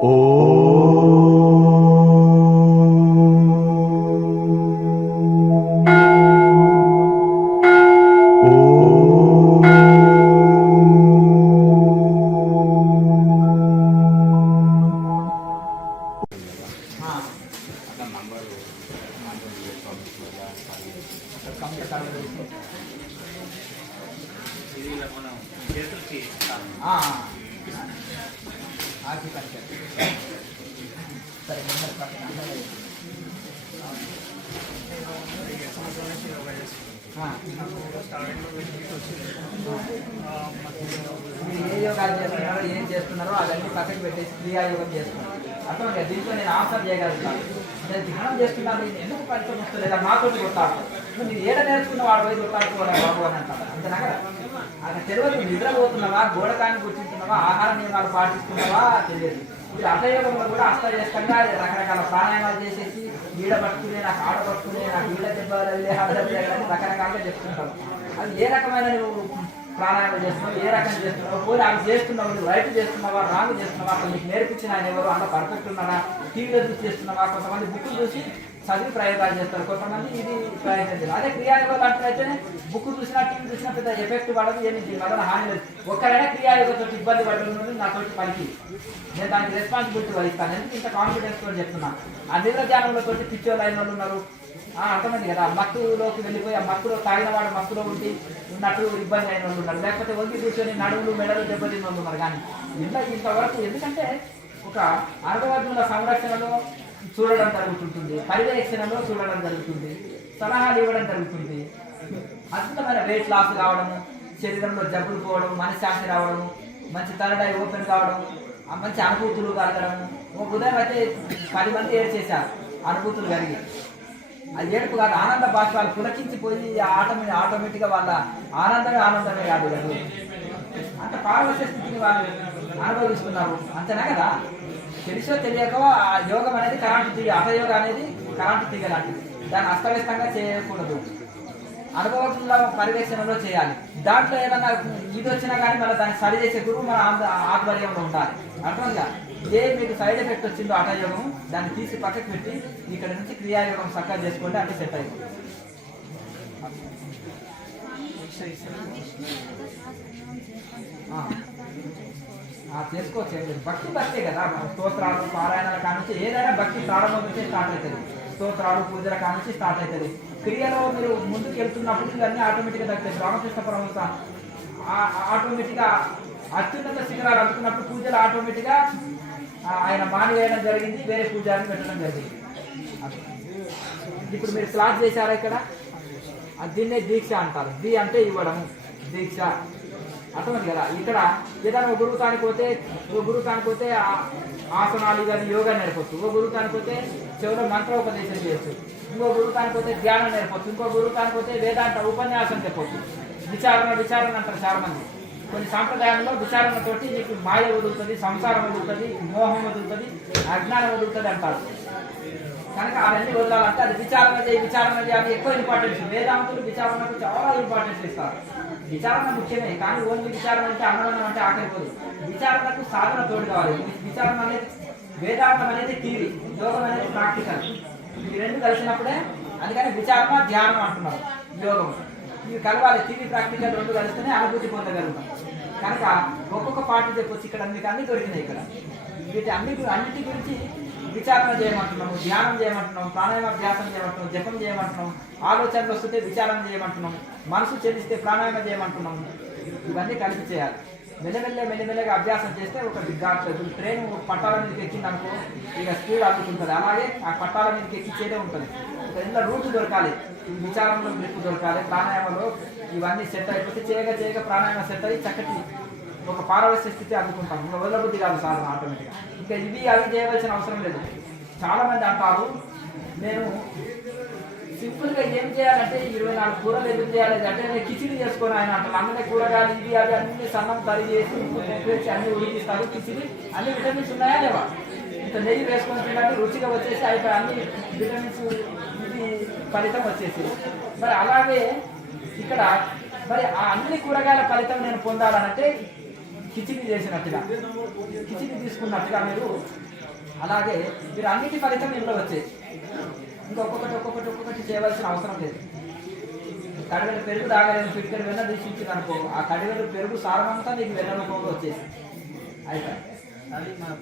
ఏ యోగాలు చేస్తున్నారో ఏం చేస్తున్నారో అవన్నీ పక్కకి పెట్టేసి క్రియాయోగం చేస్తున్నారు. అర్థం దీంట్లో నేను ఆన్సర్ చేయగలుగుతాను. నేను ధ్యానం చేస్తున్నాను, ఎందుకు ఫలితం వస్తలేదా నాతో కొట్టాడు, మీరు ఏడ నేర్చుకున్న వాడు పోయి కొట్టాడుకోవాలి బాబు అని అంటారు. అంతేనా కదా? అక్కడ తెలియదు నిద్రపోతున్నావా, గోడకాన్ని కూర్చుంటున్నావా, ఆహార నియమాలు పాటిస్తున్నావా తెలియదు. మీరు అష్టయోగంలో కూడా అస్తవ్యస్తంగా రకరకాల ప్రాణాయామాలు చేసేసి ఈడ పట్టుకునే నాకు ఆడ పట్టుకునే నాకు ఈడ దెబ్బలే రకరకాలుగా చెప్తుంటారు. అది ఏ రకమైన నువ్వు ప్రాణాయామం చేస్తున్నావు, ఏ రకం చేస్తున్నావు, పోయి అవి చేస్తున్నావు, నువ్వు రైట్ చేస్తున్నావా రాంగ్ చేస్తున్నావా, అసలు నీకు నేర్పించిన ఆయన ఎవరు, అంత పర్ఫెక్ట్ ఉన్నారా, టీవీలో చూసి చేస్తున్నావా, కొంతమంది బుక్కులు చూసి చదివి ప్రయోగాలు చేస్తారు, కొంతమంది ఇది ప్రయోగం చేస్తారు. అదే క్రియాయోగాలు అంటే బుక్ చూసినా టీవీ చూసినా పెద్ద ఎఫెక్ట్ పడదు, ఏమి వల్ల హాని లేదు. ఒక్కరైనా క్రియాయోగంతో ఇబ్బంది పడుతుంది నాతో పలికి నేను దానికి రెస్పాన్సిబిలిటీ వహిస్తాను. ఎందుకు ఇంత కాన్ఫిడెన్స్ తో చెప్తున్నాను. ఆ నిద్ర ధ్యానంలో పిచ్చోళ్ళు అయిన వాళ్ళు ఉన్నారు, అర్థమైంది కదా. మత్తులోకి వెళ్ళిపోయి ఆ మత్తులో తాగిన వాడు మత్తులో ఉండి ఉన్నట్టు ఇబ్బంది అయిన వాళ్ళు ఉన్నారు, లేకపోతే వంగి కూర్చొని నడువులు మెడలు దెబ్బతిన్న వాళ్ళు ఉన్నారు. కానీ ఇంతవరకు ఎందుకంటే ఒక అనుభవజ్ఞుల సంరక్షణలో చూడడం జరుగుతుంటుంది, పర్యవేక్షణలో చూడడం జరుగుతుంది, సలహాలు ఇవ్వడం జరుగుతుంది. అద్భుతమైన వెయిట్ లాస్ కావడము, శరీరంలో జబ్బులు పోవడం, మనశ్శాంతి రావడము, మంచి థర్డ్ ఐ ఓపెన్ కావడం, మంచి అనుభూతులు కలగడము. ఒక ఉదయం అయితే 10 మంది ఏడు చేశారు అనుభూతులు కలిగి. అది ఏడుపు కాదు, ఆనంద బాష్పాలు పులకించిపోయి ఆటోమేటిక్గా వాళ్ళ ఆనందమే కాదు కదా, అంత పారవశ్య స్థితిని వాళ్ళు అనుభవిస్తున్నారు. అంతేనా కదా? తెలుసో తెలియక ఆ యోగం అనేది కరెంటు తీగ, అటయోగం అనేది కరెంటు తీగ లాంటిది. దాన్ని అస్తవ్యస్తంగా చేయకూడదు, అనుభవజ్ఞుల పర్యవేక్షణలో చేయాలి. దాంట్లో ఏదన్నా ఇది వచ్చినా కానీ మళ్ళీ దాన్ని సరి చేసే గురువు మన ఆధ్వర్యంలో ఉండాలి. అర్థంగా ఏ మీకు సైడ్ ఎఫెక్ట్ వచ్చిందో అటయోగం దాన్ని తీసి పక్కకు పెట్టి ఇక్కడ నుంచి క్రియాయోగం చక్కగా చేసుకోండి, అంటే సెట్ అయిపోతుంది. చేసుకోవచ్చు. భక్తే కదా, స్తోత్రాలు పారాయణాల కానించి ఏదైనా భక్తి ప్రారంభం నుంచి స్టార్ట్ అవుతుంది. స్తోత్రాలు పూజల కానించి స్టార్ట్ అవుతుంది. క్రియలో మీరు ముందుకు వెళ్తున్నప్పుడు ఇవన్నీ ఆటోమేటిక్గా తగ్గుతాయి. రామకృష్ణ పరమహంస ఆటోమేటిక్గా అత్యున్నత శిఖరాలు అందుకున్నప్పుడు పూజలు ఆటోమేటిక్గా ఆయన మానివేయడం జరిగింది, వేరే పూజారిని పెట్టడం జరిగింది. ఇప్పుడు మీరు క్లాస్ చేశారా ఇక్కడ, దీన్నే దీక్ష అంటారు. దీ అంటే ఇవ్వడము, దీక్ష అర్థమైంది కదా. ఇక్కడ ఏదైనా ఒక గురువుతానికి పోతే ఆసనాలు ఇవన్నీ యోగా నేర్పచ్చు, ఇంకో గురువుతానికి పోతే చెవులో మంత్రోపదేశం చేయొచ్చు, ఇంకో గురువుతానికి పోతే ధ్యానం నేర్పచ్చు, ఇంకో గురువుతానికి పోతే వేదాంత ఉపన్యాసం చెప్పచ్చు. విచారణ అంటారు చాలా మంది. కొన్ని సాంప్రదాయాల్లో విచారణతోటి నీకు మాయ వదులుతుంది, సంసారం వదులుతుంది, మోహం వదులుతుంది, అజ్ఞానం వదులుతుంది అంటారు. కనుక అవన్నీ వదలాలంటే అది విచారణ చేయాలి, అది ఎక్కువ ఇంపార్టెన్స్. వేదాంతులు విచారణకు చాలా ఇంపార్టెన్స్ ఇస్తారు. విచారణ ముఖ్యమే, కానీ ఓన్లీ విచారణ అంటే అన్నదనం అంటే ఆకలిపోదు. విచారణకు సాధన తోడు కావాలి. విచారణ అనేది వేదాంతం అనేది థియరీ, యోగం అనేది ప్రాక్టికల్. ఈ రెండు కలిసినప్పుడే, అందుకని విచారణ ధ్యానం అంటున్నారు. యోగం ఇవి కలవాలి, థియరీ ప్రాక్టికల్ రెండు కలిస్తేనే అనుభూతి పొందగలుగుతాం. కనుక ఒక్కొక్క పార్టీ చెప్పొచ్చు. ఇక్కడ మీకు అన్ని దొరికినాయి. ఇక్కడ అన్నిటి గురించి విచారణ చేయమంటున్నాము, ధ్యానం చేయమంటున్నాం, ప్రాణాయామాభ్యాసం చేయమంటున్నాం, జపం చేయమంటున్నాం, ఆలోచనలు వస్తుంటే విచారణ చేయమంటున్నాం, మనసు చెల్లిస్తే ప్రాణాయామం చేయమంటున్నాము. ఇవన్నీ కలిపి చేయాలి. మెల్లమెల్లగా అభ్యాసం చేస్తే ఒక ట్రైన్ పట్టాల మీదకి ఎక్కింది అనుకో, ఇక స్పీడ్ అందుకుంటుంది. అలాగే ఆ పట్టాల మీదకి ఎక్కించేదే ఉంటుంది. ఇంట్లో రూట్ దొరకాలి, విచారంలో గ్రిప్ దొరకాలి, ప్రాణాయామంలో ఇవన్నీ సెట్ అయిపోతే చేయగా ప్రాణాయామం సెట్ అయ్యి చక్కటి ఒక పారవశ్య స్థితి అందుకుంటాం. ఇంకా వదలబుద్ధి కాదు సాధన ఆటోమేటిక్గా. ఇంకా ఇవి అవి చేయవలసిన అవసరం లేదు. చాలా మంది అంటారు, నేను సింపుల్గా ఏం చేయాలంటే 24 కూరలు ఎందుకు చేయాలి అంటే నేను కిచిడి చేసుకొని ఆయన అంటారు. అన్నీ కూరగాయలు ఇవి అవి అన్ని సన్నం కర్రీ చేసి ఉప్పు వేసి అన్ని ఉడికిస్తారు. కిచిడి అన్ని విటమిన్స్ ఉన్నాయా లేవా? ఇంత నెయ్యి వేసుకొని తిన్నట్టు రుచిగా వచ్చేసి అయిపోయి అన్ని విటమిన్స్ ఇది ఫలితం వచ్చేసి. మరి అలాగే ఇక్కడ మరి ఆ అన్ని కూరగాయల ఫలితం నేను పొందాలనంటే కిచిడి చేసినట్టుగా, కిచిడి తీసుకున్నట్టుగా మీరు అలాగే మీరు అన్నిటి ఫలితం ఇంట్లో వచ్చేది. ఇంకా ఒక్కొక్కటి చేయవలసిన అవసరం లేదు. కడివెలు పెరుగు తాగలేని పిడికెడు వెన్న తీసించింది అనుకో, ఆ కడివెలు పెరుగు సారమంతా నీకు వెన్న రూపంలో వచ్చేసి అయితే అది మన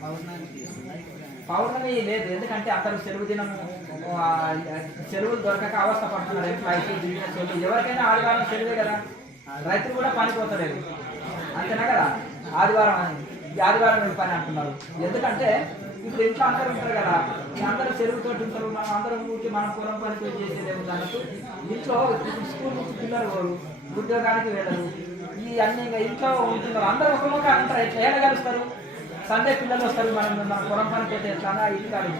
పౌర్ణమి లేదు. ఎందుకంటే అందరూ సెలవు దినం సెలవులు దొరకక అవస్థ పడుతున్నారు. ఎంప్లాయీస్, బిజినెస్ ఎవరికైనా ఆదివారం సెలవే కదా. రైతులు కూడా పనిపోతలేదు అంతేనా కదా. ఆదివారం పని అంటున్నారు. ఎందుకంటే ఇప్పుడు ఇంట్లో అందరూ ఉంటారు కదా, అందరూ సెలవుతో ఉంటారు. మనం అందరం ఊరికి మనం పొలం పనితో చేసేది ఏముంది అన్నట్టు ఇంట్లో స్కూల్ నుంచి పిల్లలు పోరు, ఉద్యోగానికి వెళ్ళరు, ఈ అన్ని ఇంట్లో ఉంటున్నారు. అందరూ ఒక ముఖం అంటారు. ఎట్లా ఏడగలుస్తారు? సండే పిల్లలు వస్తారు, మన పొలం పనికి పోతే ఎట్లా ఇల్లు కాదు.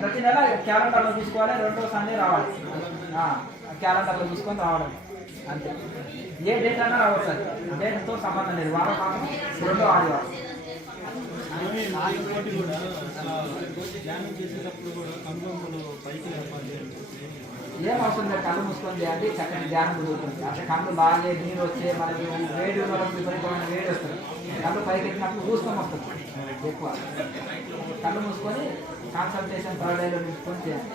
ప్రతి నెల క్యాలెండర్లో చూసుకోవాలి, 2వ సండే రావాలి. క్యాలెండర్లో చూసుకొని రావడం అంతే. ఏ డేట్ అన్నా రావచ్చు, డేట్తో సంబంధం లేదు. వారం మాత్రం 2వ ఆదివారం. ఏం అవసరం లేదు, కళ్ళు మూసుకొని చేయండి, చక్కటి ధ్యానం జరుగుతుంది. అంటే కళ్ళు బాగా నీరు వచ్చే, మనకి వేడి ఉన్నప్పుడు విపరీతమైన వేడి వస్తుంది. కళ్ళు పైకి ఎక్కినప్పుడు ఊసుకొని వస్తుంది ఎక్కువ. కళ్ళు మూసుకొని కాన్సన్ట్రేషన్ ప్రళయంలో నిలుచుకొని చేయాలి.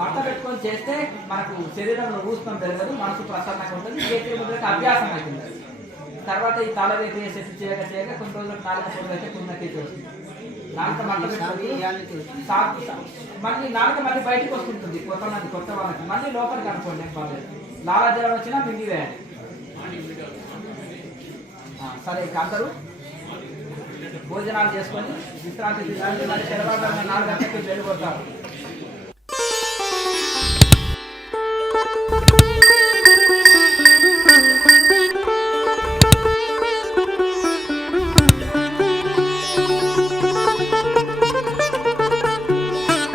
మట్ట పెట్టుకొని చేస్తే మనకు శరీరంలో ఊష్ణం పెరగదు, మనసు ప్రసన్నంగా ఉంటుంది. చేతి ముద్రకి అభ్యాసం అవుతుంది. తర్వాత ఈ తల వేసి వేసేసి చేయగా కొన్ని రోజులకు నాలుగు పొడి అయితే కుందకి వస్తుంది. నాలుక మట్ట పెట్టుకొని మళ్ళీ నాలుక మళ్ళీ బయటకు వస్తుంటుంది. కొత్త వాళ్ళకి మళ్ళీ లోపలికి అనుకోండి, పర్లేదు. లాలాజలం వచ్చినా మింగి వేయండి. సరే, అందరూ భోజనాలు చేసుకొని విశ్రాంతి తీసుకొని మళ్ళీ తెల్లవారు 4 గంటలకి వెళ్ళిపోతారు.